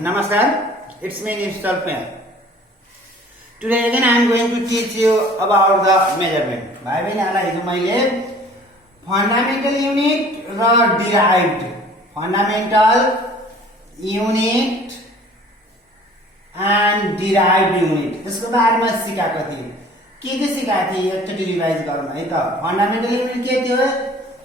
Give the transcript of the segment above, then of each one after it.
Namaskar, it's me Nishal Pen. Today again I am going to teach you about the measurement. भाइ बहिनीहरुलाई हिजो मैले fundamental unit र derived fundamental unit and derived unit यसको बारेमा सिकाएको थिए। के सिकाएको थिए एकचोटी रिभाइज गरौँ है त। फन्डामेन्टल युनिट के थियो?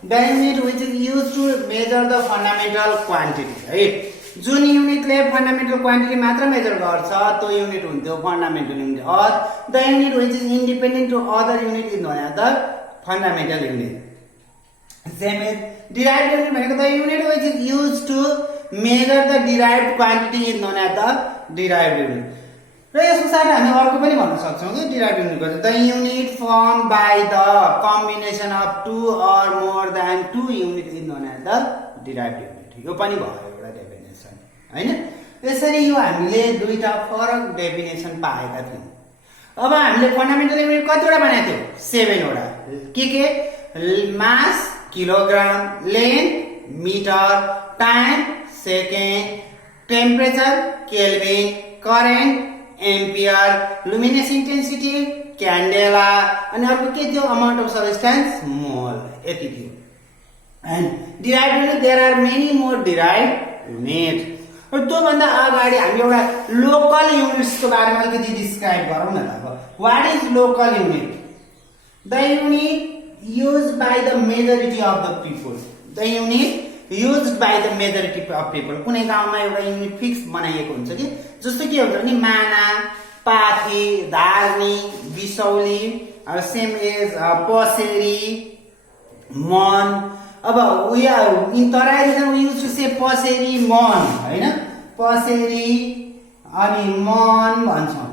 The unit which is used to measure the fundamental quantity, right? जुन युनिटले फन्डामेन्टल क्वान्टिटी मात्र मेजर गर्छ त्यो युनिट हुन्थ्यो fundamental unit. Or the unit which is independent to other unit is known as the fundamental unit. Same is derived unit भनेको the unit which is used to measure the derived quantity is known as the derived unit. र यसको साथै हामी अर्को पनि भन्न सक्छौं कि डिराइभ्ड युनिटको the unit form by the combination of to or more than two unit is known as the derived unit. यो पनि भयो एउटा डेफिनेसन हैन। यसरी यो हामीले दुईटा फरक डेफिनेसन पाएका थियौं। अब हामीले फन्डामेन्टल युनिट कतिवटा बनाएको थियौ? 7 वटा। के mass kilogram, length metre, time second, temperature kelvin, current ampere, luminous intensity candela, अनि अर्को के थियो? Amount of substance mole. यति थियो। And derived unit there are many more derived unit. र त्यो भन्दा अगाडि हामी एउटा लोकल युनिट्सको बारेमा अलिकति डिस्क्राइब गरौँ न त। What is local unit? The unit used by the majority of the people. The unit used by the majority of people. कुनै गाउँमा एउटा युनिट फिक्स बनाइएको हुन्छ कि, जस्तो के हुन्छ भने माना, पाथी, धार्नी, बिसौली, सेम एज पसेरी, मन। अब we are in Terai region we use to say पसेरी मन हैन। पसेरी अनि मन भन्छौं।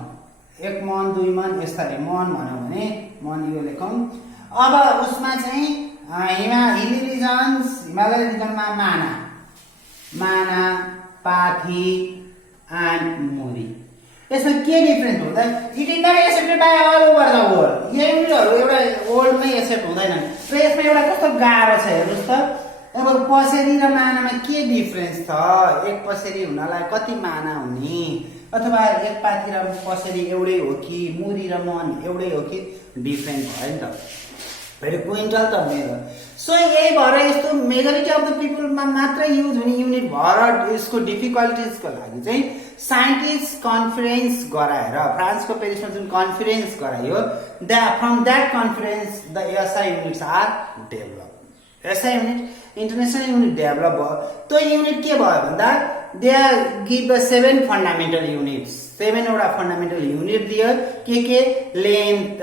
एक मन दुई मन यसरी मन भन्यो भने मन यो लेखौं। अब उसमा चाहिँ हिली रिजन्स, हिमालय रिजनमा माना, पाथी एन्ड मुरी। यसमा के डिफरेन्स हुँदा it is not accepted by all over the world. यो युनिटहरु एउटा वर्ल्डमै एक्सेप्ट हुँदैनन्। र यसमा एउटा कस्तो गाह्रो छ हेर्नुस् त। अब पसेरी र मानामा के डिफरेन्स छ? एक पसेरी हुनलाई कति माना हुने, अथवा एक पाथी र पसेरी एउटै हो कि, मुरी र मन एउटै हो कि? डिफरेन्ट भयो नि त। फेरि क्विन्टल त मेरो। सो यही भएर यस्तो मेजोरिटी अफ द पिपलमा मात्र युज हुने युनिट भएर यसको डिफिकल्टिजको लागि चाहिँ साइन्टिस्ट कन्फरेन्स गराएर फ्रान्सको पेरिसमा जुन कन्फरेन्स गरायो, from that conference the SI units are develop. SI unit international unit develop भयो। त्यो युनिट के भयो भन्दा दे गिभ 7 फन्डामेन्टल युनिट्स। 7 वटा फन्डामेन्टल युनिट दियो। के length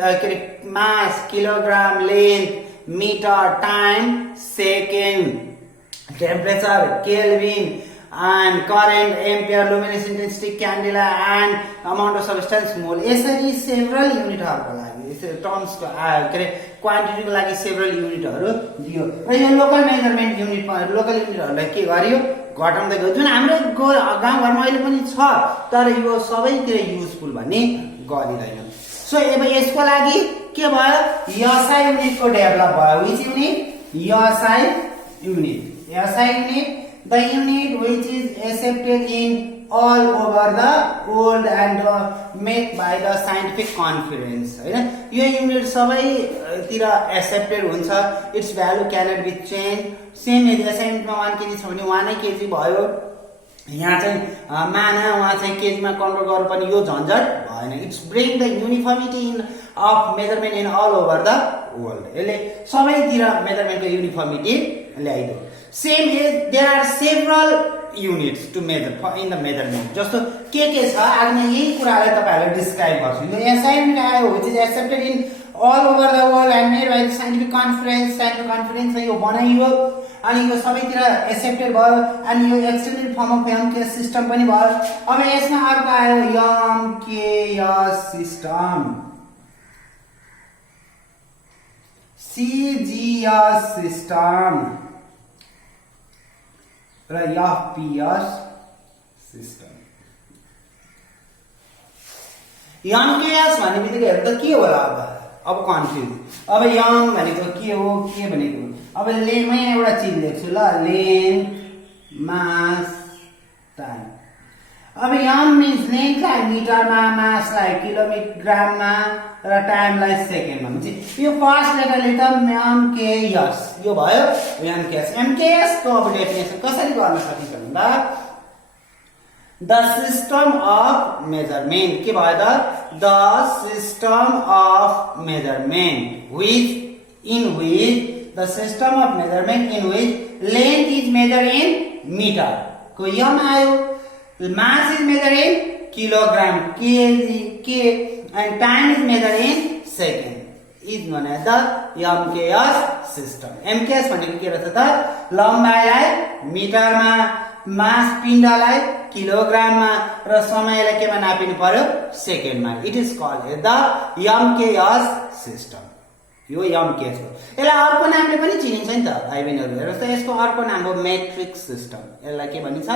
mass kilogram, length metre, time second, temperature kelvin, and current ampere, luminous intensity candela, and amount of substance mole. यसरी several युनिटहरुको लागि टर्म्सको क्वान्टिटीको लागि सेभरल युनिटहरु दियो। र यो लोकल मेजरमेन्ट युनिट लोकल युनिटहरुलाई के गर्यो? घटाउँदै गयो। जुन हाम्रो गाउँघरमा अहिले पनि छ, तर यो सबैतिर युजफुल भन्ने गरिँदैन। सो अब यसको लागि के भयो? एसआई युनिटको डेभलप भयो। Which unit? SI unit. SI unit the unit which is accepted in all over the world and made by the scientific conference हैन। यो युनिट सबैतिर एक्सेप्टेड हुन्छ। Its value cannot be change. Same as SI युनिटमा 1 kg छ भने 1 KG भयो। यहाँ चाहिँ माना वहाँ चाहिँ केजीमा कन्भर्ट गर्नु पनि यो झन्झट भएन। It's bring the uniformity in of measurement in all over the world. यसले सबैतिर मेजरमेन्टको युनिफर्मिटी ल्याइदियो। Same as there are several units to measure in the measurement। जस्तो के छ आज म यही कुरालाई तपाईहरुलाई डिस्क्राइब गर्छु। यो एसआई युनिट आयो which is accepted in all over the world and made by the scientific conference। Scientific conference यो बनाइयो अनि यो सबैतिर एक्सेप्टेड भयो। अनि यो extended form of MKS system पनि भयो। अब यसमा अर्को आयो एमकेएस सिस्टम, सीजीएस सिस्टम र एफपीएस सिस्टम। एमकेएस भन्ने बित्तिकै हेर्दा के होला? अब कन्फ्युज। अब यम भनेको के हो, के भनेको? अब म एउटा चिज लेख्छु ल, लेन्थ मास टाइम। अब m मिन्स लेन्थलाई मिटरमा, मासलाई किलोग्राममा र टाइमलाई सेकेन्डमा। हुन्छ यो फर्स्ट लेटर लेटर MKS यो भयो MKS। MKS को अब डेफिनेसन कसरी गर्न सकिन्छ भन्दा द सिस्टम अफ मेजरमेन्ट के भयो त the system of measurement in which the system of measurement in which length is measured in meter को m आयो, mass is measured in kilogram k and time is measured in second is known as the MKS system। MKS भनेको के रहेछ त लम्बाइलाई मिटरमा, मास पिण्डलाई किलोग्राममा र समयलाई केमा नापिनु पर्यो सेकेन्डमा। It is called the MKS system. यो MKS हो। यसलाई अर्को नामले पनि चिनिन्छ नि त भाइ बहिनीहरु। हेर्नुस् त यसको अर्को नाम हो मेट्रिक सिस्टम। यसलाई के भनिन्छ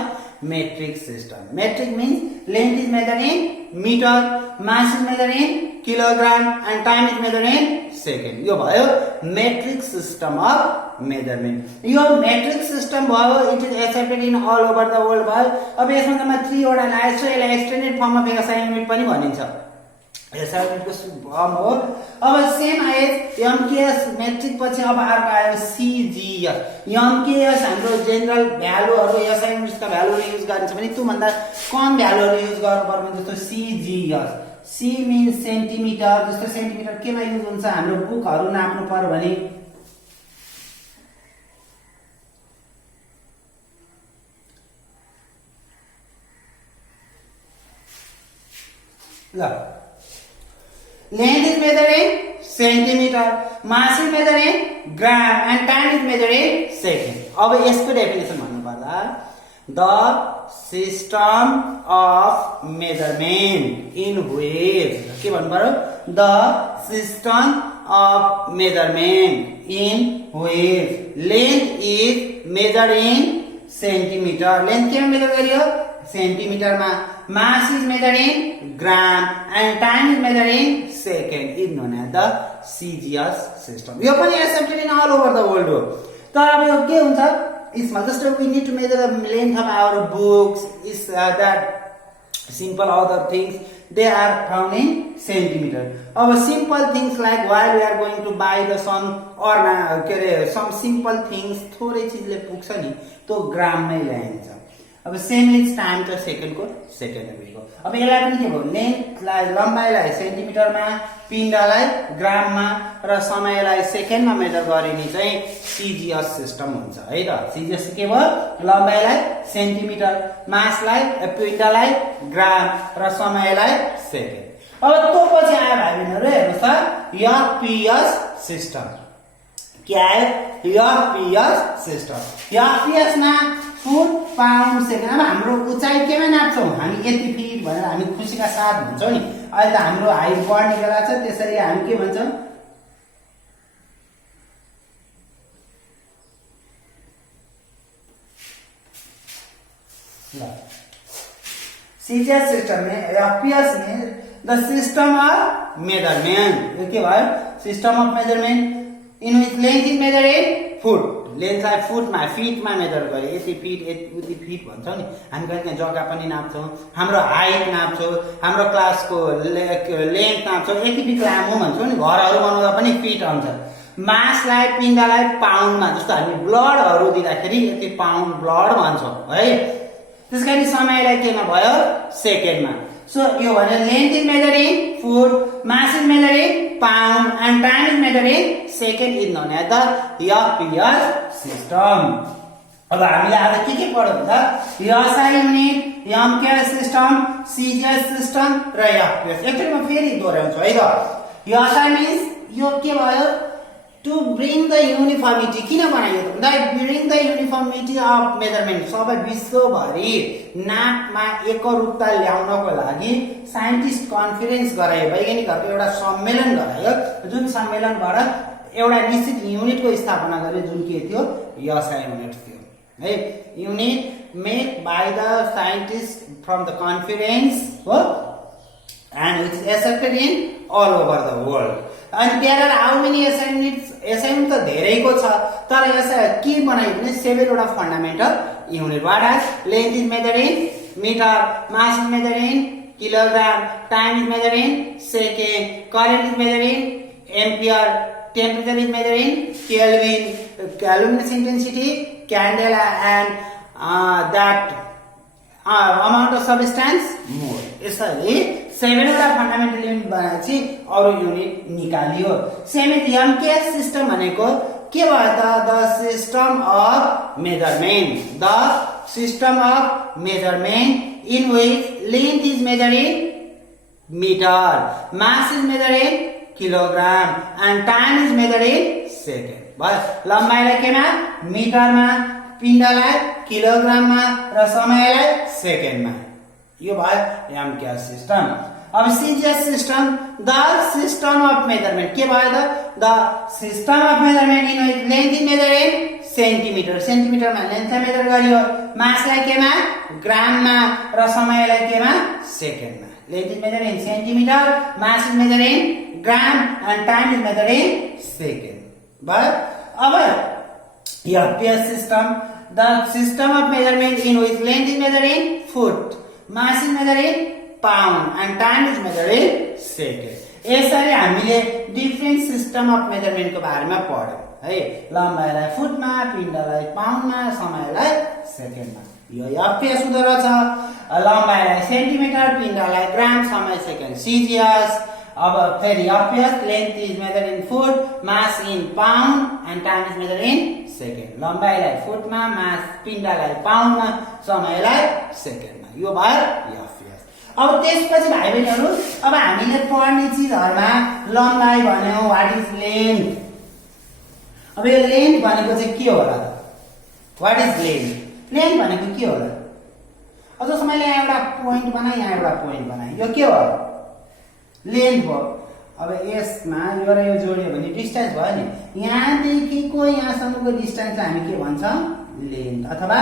metric system. Metric means length is measured in metre, mass is measured in kilogram and time is measured in second. यो भयो मेट्रिक सिस्टम अफ मेजरमेन्ट। यो मेट्रिक सिस्टम भयो, it is accepted in all over the world भयो। अब यसमा त म 3 वटा लाएको छु। यसलाई extended form of SI unit पनि भनिन्छ। एसआई युनिटको फर्म हो। अब सेम एज MKS मेट्रिक पछि अब अर्को आयो CGS। MKS हाम्रो जेनरल भ्यालुहरु एसआई युनिटका भ्यालुहरु युज गरिन्छ भने त्यो भन्दा कम भ्यालुहरु युज गर्नुपर्छ। जस्तो CGS, C मिन्स सेन्टिमिटर। जस्तो सेन्टिमिटर केमा युज हुन्छ हाम्रो बुकहरु नाप्नु पर्यो भने ल length is measured in centimeter, mass is measured in gram and time is measured in second। अब यसको डेफिनेसन भन्नु पर्दा the system of measurement in which के भन्नु पर्यो the system of measurement in which length is measured in centimeter। length केमा major गरियो सेन्टिमिटरमा, mass is measured in gram and time is measured in second is known as the CGS system। यो पनि accepted in all over the world हो। तर अब यो के हुन्छ यसमा जस्तो we need to measure the length of our books is that simple other things they are found in centimeter। अब simple things like while we are going to buy the some or के रे some simple things थोरै चीजले पुग्छ नि त्यो ग्राममै ल्याइन्छ। अब same is time त सेकेन्डको सेकेन्डको। अब यसलाई पनि के भयो लेन्थलाई लम्बाइलाई सेन्टिमिटरमा, पिण्डलाई ग्राममा र समयलाई सेकेन्डमा मेजर गरिने चाहिँ CGS सिस्टम हुन्छ है त। CGS के भयो लम्बाइलाई सेन्टिमिटर, मासलाई पिण्डलाई ग्राम र समयलाई सेकेन्ड। अब त्यो पछि आयो भाइ बहिनीहरु हेर्नुस् त FPS सिस्टम। के आयो FPS सिस्टम। FPS मा फुट पाउन्ड सेकेन्ड। अब हाम्रो उचाइ केमा नाप्छौं हामी यति फिट भनेर हामी खुसीका साथ भन्छौं नि। अहिले त हाम्रो हाइट बढ्ने बेला छ त्यसैले हामी के भन्छौं ल CGS सिस्टम में FPS में द सिस्टम अफ मेजरमेन्ट। यो के भयो system of measurement in which length is measure in foot. लेन्थलाई फुटमा फिटमा मेजर गरे यति फिट उति फिट भन्छौं नि। हामी कहिले जग्गा पनि नाप्छौं, हाम्रो हाइट नाप्छौं, हाम्रो क्लासको लेन्थ नाप्छौं, यति फिट लामो भन्छौं नि। घरहरु बनाउँदा पनि फिट आउँछ। मासलाई पिण्डलाई पाउन्डमा जस्तो हामी ब्लडहरु दिँदाखेरि यति पाउन्ड ब्लड भन्छौं है। त्यसैगरी समयलाई केमा भयो सेकेन्डमा। सो यो भने length is measure in foot, mass is measure in pound and time is measured in second is known as the FPS system। अब हामीले आज के पढ्यौं भन्दा SI unit, MKS system, CGS system र FPS। एकचोटी म फेरि दोहोर्याउँछु है त। SI मीन्स यो के भयो टु ब्रिङ द युनिफर्मिटी। किन बनाइयो त भन्दा bring the uniformity of measurement. सबै विश्वभरि नापमा एकरूपता ल्याउनको लागि साइन्टिस्ट कन्फरेन्स गरायो, वैज्ञानिकहरुको एउटा सम्मेलन गरायो। जुन सम्मेलनबाट एउटा निश्चित युनिटको स्थापना गर्यो जुन के थियो SI युनिट थियो है। Unit made by the scientist from the conference हो and which is accepted in all over the world। and there are how many SI units? SI unit त धेरैको छ तर SI के बनाइयो भने 7 वटा fundamental unit. what as length is measured in meter, mass is measured in kilogram, time is measured in second, current is measured in ampere, temperature is measured in Kelvin, luminous intensity, candle, and that amount of substance mole. यसरी 7 वटा fundamental unit बनाएपछि अरु unit निकालियो. Semi MKS system भनेको के भयो त? The system of measurement. The system of measurement in which length is measured in metre, mass is measured in kilogram, and time is measured in second. भयो. लम्बाइलाई केमा? मिटरमा, पिण्डलाई किलोग्राममा र समयलाई सेकेन्डमा. यो भयो एमकेएस सिस्टम. अब CGS system, the system of measurement के भयो त? The system of measurement in which length is measured in centimetre. सेन्टिमिटरमा लेन्थलाई मेजर गरियो, मासलाई केमा? ग्राममा, र समयलाई केमा? सेकेन्डमा. Length is measured in centimetre, mass is measured in gram, and time is measured in second. भयो. अब FPS system, the system of measurement in which length is measured in foot, mass is measured in pound, and time is measured in second. यसरी हामीले different system of measurement को बारेमा पढ्यौं है. लम्बाइलाई फुटमा, पिण्डलाई पाउन्डमा, समयलाई सेकेन्डमा. यो एफपीएस हुँदो रहेछ. लम्बाइलाई सेन्टिमिटर, पिण्डलाई ग्राम, समय सेकेन्ड. सीजीएस. अब फेरि FPS, length is measured in foot, mass in pound, and time is measured in second. लम्बाइलाई फुटमा, मास पिण्डलाई पाउन्डमा, समयलाई सेकेन्डमा. यो भयो एफपीएस. अब त्यसपछि भाइ बहिनीहरु, अब हामीले पढ्ने चीजहरुमा लम्बाइ भन्यौ, व्हाट इज लेन्थ. अब यो लेन्थ भनेको चाहिँ के होला त? What is length? लेन्थ भनेको के होला? अब जस्तो मैले यहाँ एउटा पोइन्ट बनाए, यहाँ एउटा पोइन्ट बनाए, यो के हो? लेन्थ भयो. अब यसमा यो र यो जोडियो भने डिस्टेन्स भयो नि. यहाँदेखिको यहाँसम्मको डिस्टेन्सलाई हामी के भन्छ? लेन्थ अथवा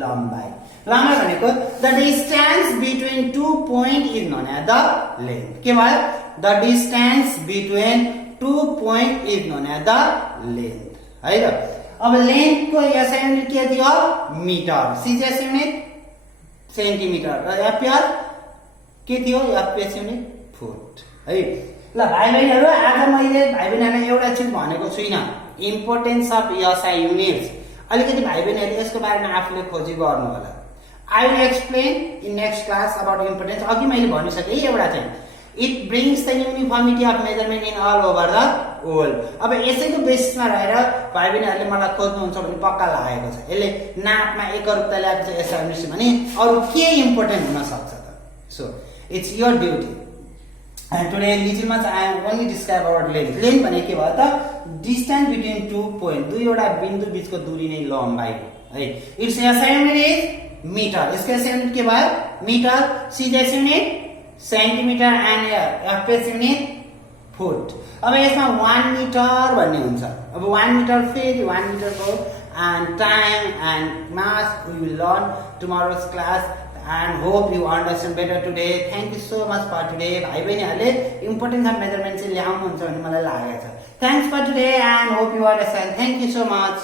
लम्बाइ. लम्बाइ भनेको the distance between two point is known as the length. के भयो? The distance between two point is known as the length. है त. अब लेन्थको एसआई युनिट के थियो? मिटर. सीजीएस युनिट सेन्टिमिटर, र एफपीएस के थियो? FPS unit foot. है. ल भाइ बहिनीहरु, आज मैले भाइ बहिनीहरुलाई एउटा चीज भनेको छुइनँ, इम्पोर्टेन्स अफ एसआई युनिट्स. अलिकति भाइ बहिनीहरुले यसको बारेमा आफूले खोजी गर्नु होला. I will explain in next class about importance. अघि मैले भनिसके एउटा चाहिँ it brings the uniformity of measurement in all over the world. अब यसैको बेसिसमा रहेर भाइ बहिनीहरुले मलाई खोज्नुहुन्छ भने पक्का लागेको छ. यसले नापमा एकरूपता ल्याएको छ एसआई भने अरु के इम्पोर्टेन्ट हुन सक्छ त? So it's your duty. And today little much I am only describe about length. Length भने के भयो त? Distance between two point. दुईवटा बिन्दु बीचको दूरी नै लम्बाइ हो है. Its SI unit is meter. यसको SI unit के भयो? Meter. CGS unit centimetre, and FPS unit foot. अब यसमा 1 मिटर भन्ने हुन्छ. अब 1 मिटर फेरि 1 मिटर को and time and mass we will learn tomorrow's class, and hope you understand better today. Thank you so much for today. भाइ बहिनीहरुले importance of measurement चाहिँ ल्याउनुहुन्छ भन्ने मलाई लागेको छ. Thanks for today and hope you understand. Thank you so much.